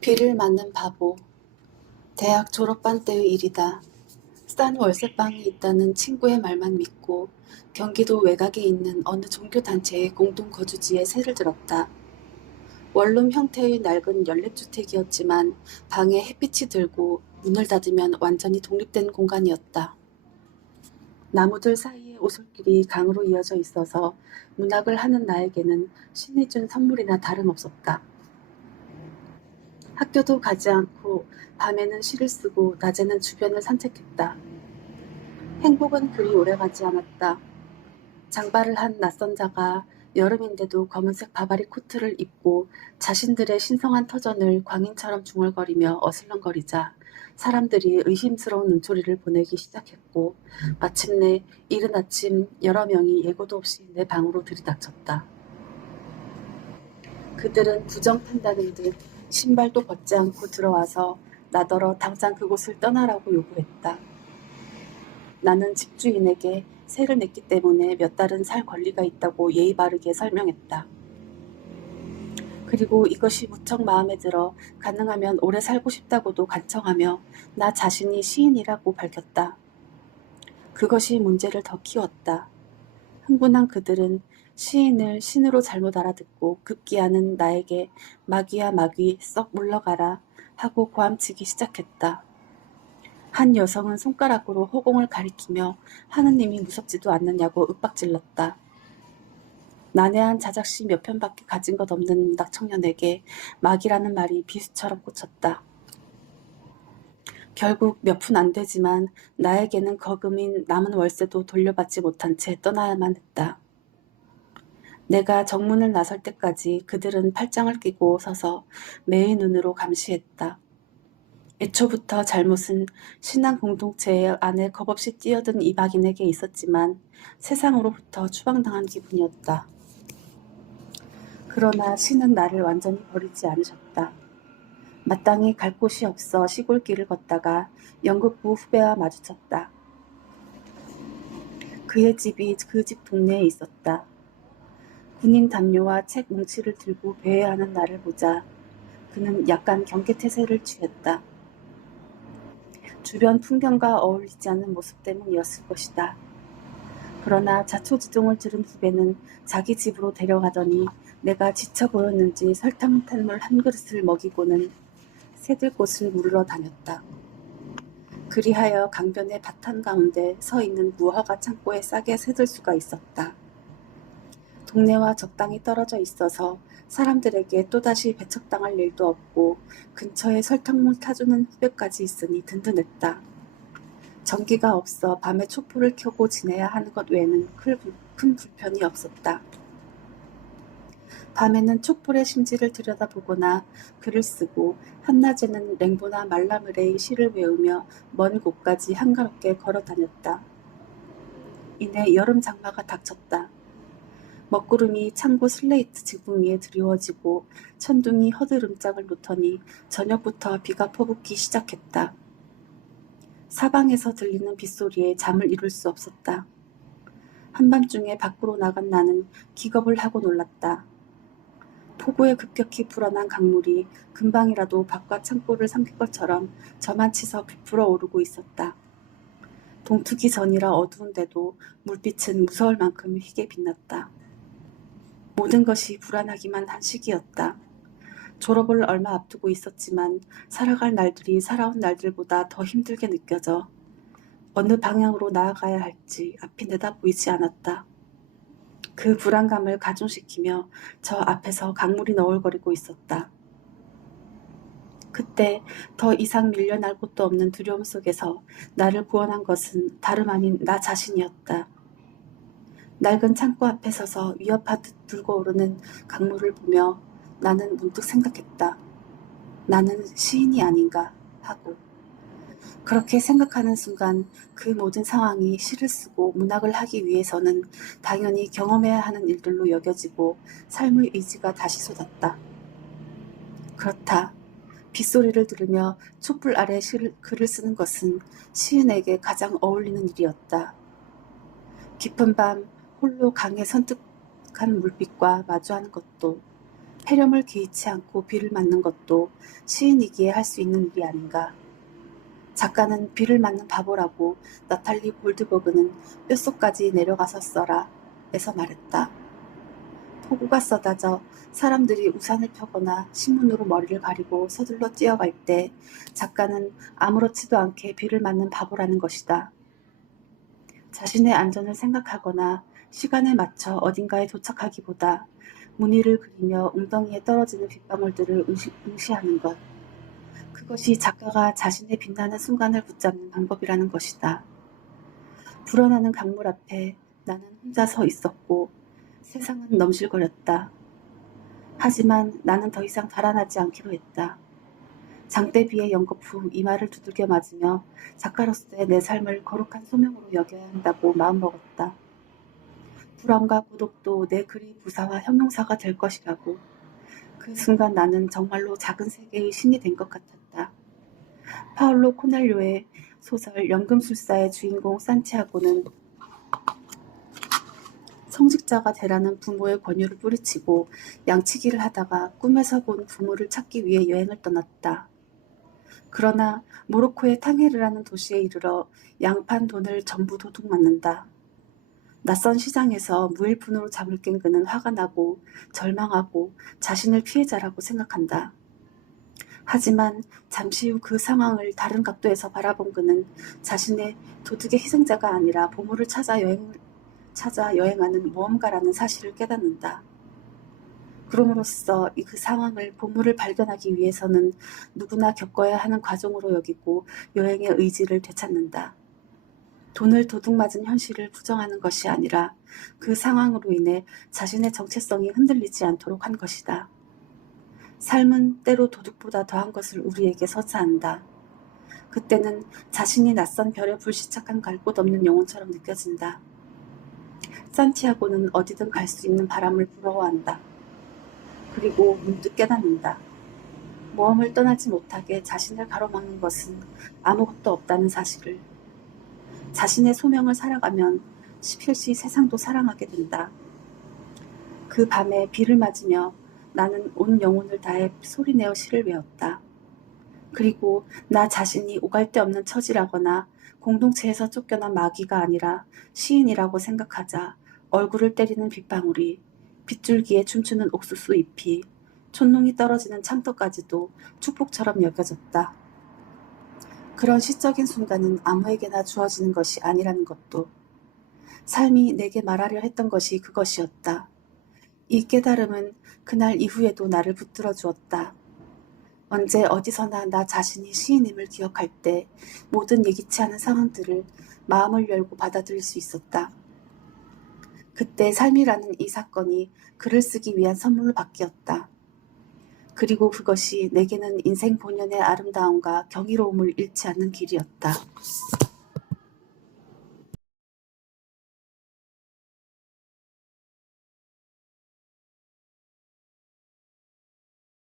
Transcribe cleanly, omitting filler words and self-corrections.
비를 맞는 바보. 대학 졸업반 때의 일이다. 싼 월세방이 있다는 친구의 말만 믿고 경기도 외곽에 있는 어느 종교단체의 공동거주지에 새를 들었다. 원룸 형태의 낡은 연립주택이었지만 방에 햇빛이 들고 문을 닫으면 완전히 독립된 공간이었다. 나무들 사이에 오솔길이 강으로 이어져 있어서 문학을 하는 나에게는 신이 준 선물이나 다름없었다. 학교도 가지 않고 밤에는 시를 쓰고 낮에는 주변을 산책했다. 행복은 그리 오래가지 않았다. 장발을 한 낯선 자가 여름인데도 검은색 바바리 코트를 입고 자신들의 신성한 터전을 광인처럼 중얼거리며 어슬렁거리자 사람들이 의심스러운 눈초리를 보내기 시작했고 마침내 이른 아침 여러 명이 예고도 없이 내 방으로 들이닥쳤다. 그들은 부정 판다는 듯 신발도 벗지 않고 들어와서 나더러 당장 그곳을 떠나라고 요구했다. 나는 집주인에게 세를 냈기 때문에 몇 달은 살 권리가 있다고 예의 바르게 설명했다. 그리고 이것이 무척 마음에 들어 가능하면 오래 살고 싶다고도 간청하며 나 자신이 시인이라고 밝혔다. 그것이 문제를 더 키웠다. 흥분한 그들은 시인을 신으로 잘못 알아듣고 급기야는 나에게 마귀야 마귀 썩 물러가라 하고 고함치기 시작했다. 한 여성은 손가락으로 허공을 가리키며 하느님이 무섭지도 않느냐고 윽박질렀다. 난해한 자작시 몇 편밖에 가진 것 없는 낙청년에게 마귀라는 말이 비수처럼 꽂혔다. 결국 몇 푼 안 되지만 나에게는 거금인 남은 월세도 돌려받지 못한 채 떠나야만 했다. 내가 정문을 나설 때까지 그들은 팔짱을 끼고 서서 매의 눈으로 감시했다. 애초부터 잘못은 신앙 공동체 안에 겁없이 뛰어든 이박인에게 있었지만 세상으로부터 추방당한 기분이었다. 그러나 신은 나를 완전히 버리지 않으셨다. 마땅히 갈 곳이 없어 시골길을 걷다가 연극부 후배와 마주쳤다. 그의 집이 그 집 동네에 있었다. 군인 담요와 책 뭉치를 들고 배회하는 나를 보자 그는 약간 경계태세를 취했다. 주변 풍경과 어울리지 않는 모습 때문이었을 것이다. 그러나 자초지종을 들은 후배는 자기 집으로 데려가더니 내가 지쳐 보였는지 설탕 탄 물 한 그릇을 먹이고는 새들꽃을 물으러 다녔다. 그리하여 강변의 밭 한가운데 서 있는 무허가 창고에 싸게 새들 수가 있었다. 동네와 적당히 떨어져 있어서 사람들에게 또다시 배척당할 일도 없고 근처에 설탕물 타주는 후배까지 있으니 든든했다. 전기가 없어 밤에 촛불을 켜고 지내야 하는 것 외에는 큰 불편이 없었다. 밤에는 촛불의 심지를 들여다보거나 글을 쓰고 한낮에는 랭보나 말라물의 시를 외우며 먼 곳까지 한가롭게 걸어 다녔다. 이내 여름 장마가 닥쳤다. 먹구름이 창고 슬레이트 지붕 위에 드리워지고 천둥이 허들음짝을 놓더니 저녁부터 비가 퍼붓기 시작했다. 사방에서 들리는 빗소리에 잠을 이룰 수 없었다. 한밤중에 밖으로 나간 나는 기겁을 하고 놀랐다. 폭우에 급격히 불어난 강물이 금방이라도 밭과 창고를 삼킬 것처럼 저만치서 부풀어 오르고 있었다. 동트기 전이라 어두운데도 물빛은 무서울 만큼 희게 빛났다. 모든 것이 불안하기만 한 시기였다. 졸업을 얼마 앞두고 있었지만 살아갈 날들이 살아온 날들보다 더 힘들게 느껴져 어느 방향으로 나아가야 할지 앞이 내다보이지 않았다. 그 불안감을 가중시키며 저 앞에서 강물이 너울거리고 있었다. 그때 더 이상 밀려날 곳도 없는 두려움 속에서 나를 구원한 것은 다름 아닌 나 자신이었다. 낡은 창고 앞에 서서 위협하듯 불고 오르는 강물을 보며 나는 문득 생각했다. 나는 시인이 아닌가 하고. 그렇게 생각하는 순간 그 모든 상황이 시를 쓰고 문학을 하기 위해서는 당연히 경험해야 하는 일들로 여겨지고 삶의 의지가 다시 쏟았다. 그렇다. 빗소리를 들으며 촛불 아래 글을 쓰는 것은 시인에게 가장 어울리는 일이었다. 깊은 밤 홀로 강에 선뜩한 물빛과 마주하는 것도, 폐렴을 개의치 않고 비를 맞는 것도 시인이기에 할 수 있는 일이 아닌가. 작가는 비를 맞는 바보라고 나탈리 골드버그는 뼛속까지 내려가서 써라 에서 말했다. 폭우가 쏟아져 사람들이 우산을 펴거나 신문으로 머리를 가리고 서둘러 뛰어갈 때 작가는 아무렇지도 않게 비를 맞는 바보라는 것이다. 자신의 안전을 생각하거나 시간에 맞춰 어딘가에 도착하기보다 무늬를 그리며 웅덩이에 떨어지는 빗방울들을 응시하는 것. 그것이 작가가 자신의 빛나는 순간을 붙잡는 방법이라는 것이다. 불어나는 강물 앞에 나는 혼자 서 있었고 세상은 넘실거렸다. 하지만 나는 더 이상 달아나지 않기로 했다. 장대비의 연거푸 이마를 두들겨 맞으며 작가로서의 내 삶을 거룩한 소명으로 여겨야 한다고 마음먹었다. 불안과 고독도 내 글의 부사와 형용사가 될 것이라고. 그 순간 나는 정말로 작은 세계의 신이 된 것 같았다. 파울로 코넬료의 소설 연금술사의 주인공 산티아고는 성직자가 되라는 부모의 권유를 뿌리치고 양치기를 하다가 꿈에서 본 부모를 찾기 위해 여행을 떠났다. 그러나 모로코의 탕헤르라는 도시에 이르러 양판 돈을 전부 도둑 맞는다. 낯선 시장에서 무일푼으로 잠을 깬 그는 화가 나고 절망하고 자신을 피해자라고 생각한다. 하지만 잠시 후 그 상황을 다른 각도에서 바라본 그는 자신의 도둑의 희생자가 아니라 보물을 찾아 여행하는 모험가라는 사실을 깨닫는다. 그럼으로써 그 상황을 보물을 발견하기 위해서는 누구나 겪어야 하는 과정으로 여기고 여행의 의지를 되찾는다. 돈을 도둑맞은 현실을 부정하는 것이 아니라 그 상황으로 인해 자신의 정체성이 흔들리지 않도록 한 것이다. 삶은 때로 도둑보다 더한 것을 우리에게 선사한다. 그때는 자신이 낯선 별에 불시착한 갈 곳 없는 영혼처럼 느껴진다. 산티아고는 어디든 갈 수 있는 바람을 부러워한다. 그리고 문득 깨닫는다. 모험을 떠나지 못하게 자신을 가로막는 것은 아무것도 없다는 사실을. 자신의 소명을 살아가면 필시 세상도 사랑하게 된다. 그 밤에 비를 맞으며 나는 온 영혼을 다해 소리내어 시를 외웠다. 그리고 나 자신이 오갈 데 없는 처지라거나 공동체에서 쫓겨난 마귀가 아니라 시인이라고 생각하자 얼굴을 때리는 빗방울이, 빗줄기에 춤추는 옥수수 잎이, 촛농이 떨어지는 창터까지도 축복처럼 여겨졌다. 그런 시적인 순간은 아무에게나 주어지는 것이 아니라는 것도. 삶이 내게 말하려 했던 것이 그것이었다. 이 깨달음은 그날 이후에도 나를 붙들어 주었다. 언제 어디서나 나 자신이 시인임을 기억할 때 모든 예기치 않은 상황들을 마음을 열고 받아들일 수 있었다. 그때 삶이라는 이 사건이 글을 쓰기 위한 선물로 바뀌었다. 그리고 그것이 내게는 인생 본연의 아름다움과 경이로움을 잃지 않는 길이었다.